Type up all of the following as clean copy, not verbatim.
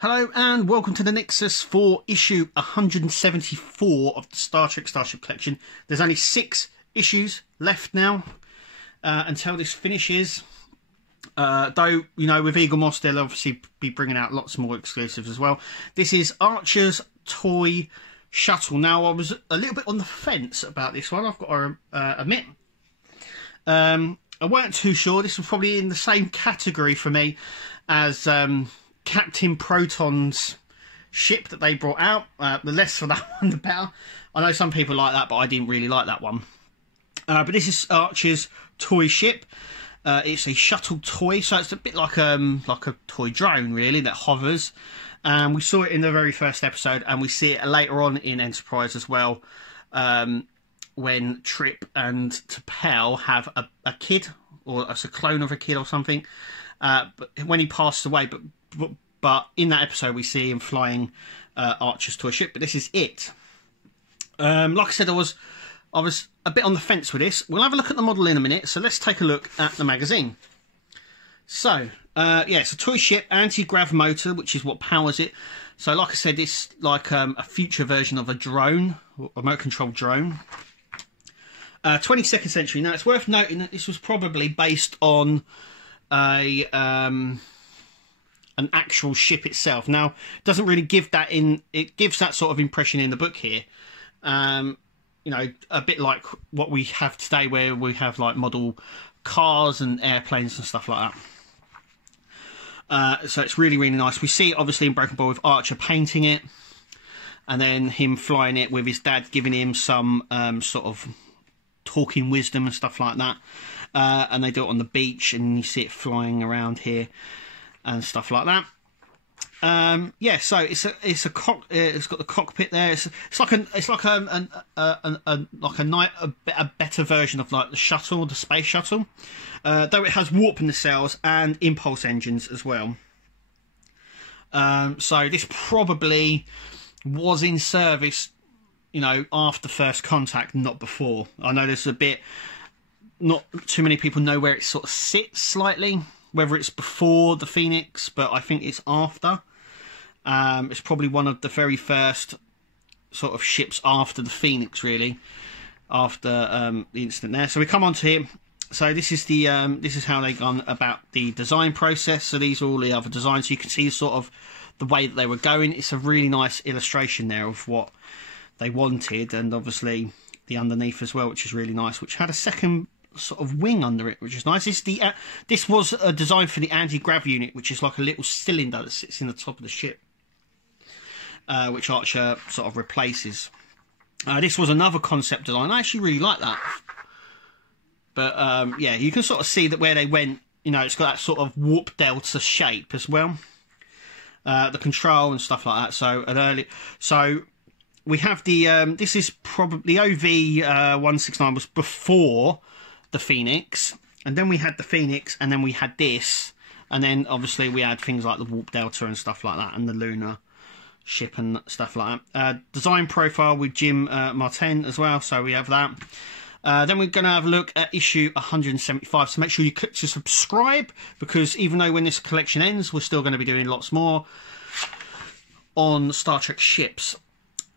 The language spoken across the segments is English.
Hello and welcome to the Nexus for issue 174 of the Star Trek Starship collection. There's only 6 issues left now until this finishes. Though, you know, with Eagle Moss, they'll obviously be bringing out lots more exclusives as well. This is Archer's Toy Shuttle. Now, I was a little bit on the fence about this one, I've got to admit. I weren't too sure. This was probably in the same category for me as Captain Proton's ship that they brought out. The less for that one, the better. I know some people like that, but I didn't really like that one. But this is Archer's toy ship. It's a shuttle toy, so it's a bit like a toy drone, really, that hovers. We saw it in the very first episode, and we see it later on in Enterprise as well, when Trip and T'Pel have a kid, or it's a clone of a kid or something. But when he passed away, but in that episode we see him flying Archer's toy ship. But this is it. Like I said, I was a bit on the fence with this. We'll have a look at the model in a minute, so let's take a look at the magazine. So yeah, it's a toy ship, anti-grav motor, which is what powers it. So like I said, it's like a future version of a drone, a remote-controlled drone. 22nd century. Now it's worth noting that this was probably based on an actual ship itself. Now, it doesn't really give that in. It gives that sort of impression in the book here. You know, a bit like what we have today, where we have like model cars and airplanes and stuff like that. So it's really, really nice. We see, obviously, in Broken Boy with Archer painting it, and then him flying it with his dad giving him some sort of talking wisdom and stuff like that. And they do it on the beach, and you see it flying around here and stuff like that. Yeah, so it's got the cockpit there. It's like a better version of like the shuttle, the space shuttle, though it has warp nacelles and impulse engines as well. So this probably was in service, you know, after First Contact, not before. I know there's a bit. Not too many people know where it sort of sits slightly, whether it's before the Phoenix, but I think it's after. It's probably one of the very first sort of ships after the Phoenix, really, after the incident there. So we come on to here. So this is the this is how they've gone about the design process. So these are all the other designs. So you can see sort of the way that they were going. It's a really nice illustration there of what they wanted, and obviously the underneath as well, which is really nice, which had a second sort of wing under it, which is nice. This was a design for the anti-grav unit, which is like a little cylinder that sits in the top of the ship, which Archer sort of replaces. This was another concept design. I actually really like that. But yeah, you can sort of see that where they went, you know, it's got that sort of warp delta shape as well. The control and stuff like that. So we have the this is probably OV 169 was before the Phoenix, and then we had the Phoenix, and then we had this, and then obviously we had things like the warp delta and stuff like that, and the lunar ship and stuff like that. Design profile with Jim Martin as well, so we have that. Then we're going to have a look at issue 175, so make sure you click to subscribe, because even though when this collection ends, we're still going to be doing lots more on Star Trek ships.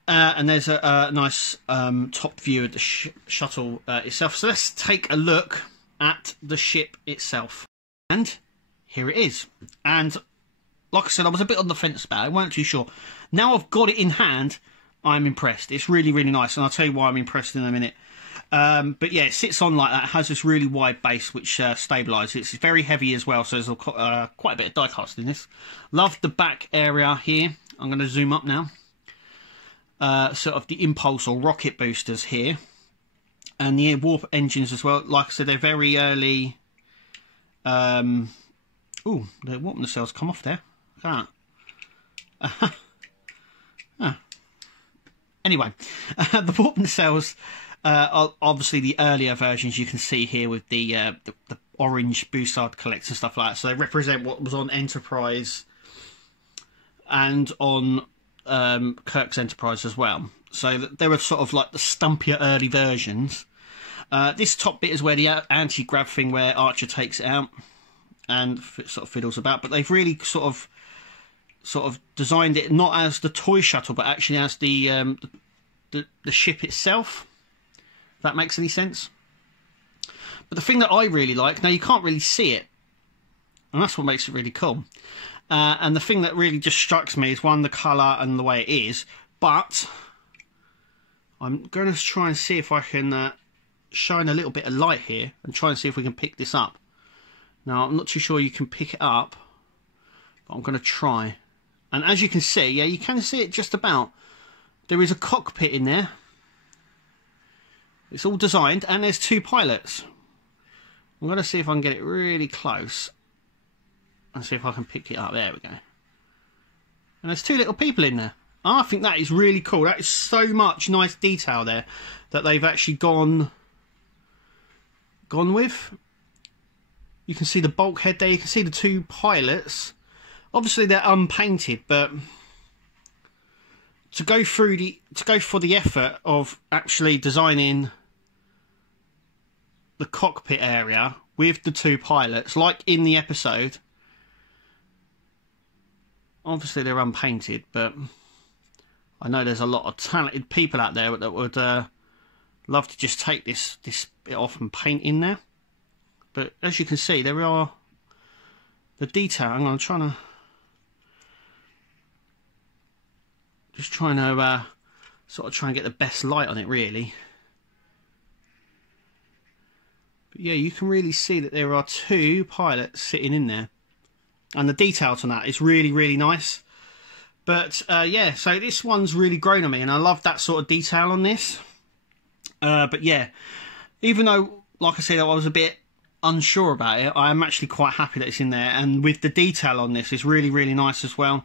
And there's a nice top view of the shuttle itself. So let's take a look at the ship itself. And here it is. And like I said, I was a bit on the fence about it. I weren't too sure. Now I've got it in hand, I'm impressed. It's really, really nice. And I'll tell you why I'm impressed in a minute. But yeah, it sits on like that. It has this really wide base which stabilises. It's very heavy as well, so there's quite a bit of die cast in this. Love the back area here. I'm going to zoom up now. Sort of the impulse or rocket boosters here, and the warp engines as well. Like I said, they're very early. Oh, the warp nacelles come off there. Look at that. Anyway, the warp nacelles are obviously the earlier versions. You can see here with the orange Bussard collector and stuff like that. So they represent what was on Enterprise and on Kirk's Enterprise as well. So they were sort of like the stumpier early versions. This top bit is where the anti-grav thing, where Archer takes it out and sort of fiddles about. But they've really sort of designed it not as the toy shuttle, but actually as the ship itself. If that makes any sense. But the thing that I really like, now you can't really see it, and that's what makes it really cool. And the thing that really just strikes me is, one, the colour and the way it is. But I'm going to try and see if I can shine a little bit of light here and try and see if we can pick this up. Now, I'm not too sure you can pick it up, but I'm going to try. And as you can see, yeah, you can see it just about. There is a cockpit in there. It's all designed, and there's 2 pilots. I'm going to see if I can get it really close and see if I can pick it up. There we go. And there's 2 little people in there. I think that is really cool. That is so much nice detail there that they've actually gone with. You can see the bulkhead there. You can see the 2 pilots. Obviously they're unpainted, but to go for the effort of actually designing the cockpit area with the 2 pilots, like in the episode. Obviously they're unpainted, but I know there's a lot of talented people out there that would love to just take this bit off and paint in there. But as you can see, there are the detail. I'm trying to sort of try and get the best light on it, really. But yeah, you can really see that there are 2 pilots sitting in there, and the detail on that is really, really nice. But yeah, so this one's really grown on me, and I love that sort of detail on this. But yeah, even though, like I said, I was a bit unsure about it, I am actually quite happy that it's in there. And with the detail on this, it's really, really nice as well.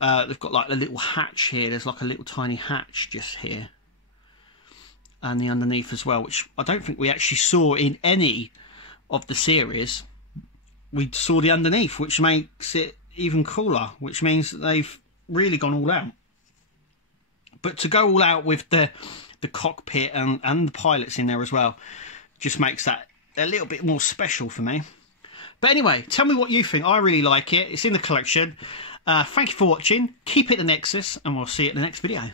They've got like a little hatch here. There's like a little tiny hatch just here, and the underneath as well, which I don't think we actually saw in any of the series. We saw the underneath, which makes it even cooler, which means that they've really gone all out. But to go all out with the cockpit and the pilots in there as well just makes that a little bit more special for me. But anyway, tell me what you think. I really like it. It's in the collection. Thank you for watching. Keep it the Nexus, and we'll see you at the next video.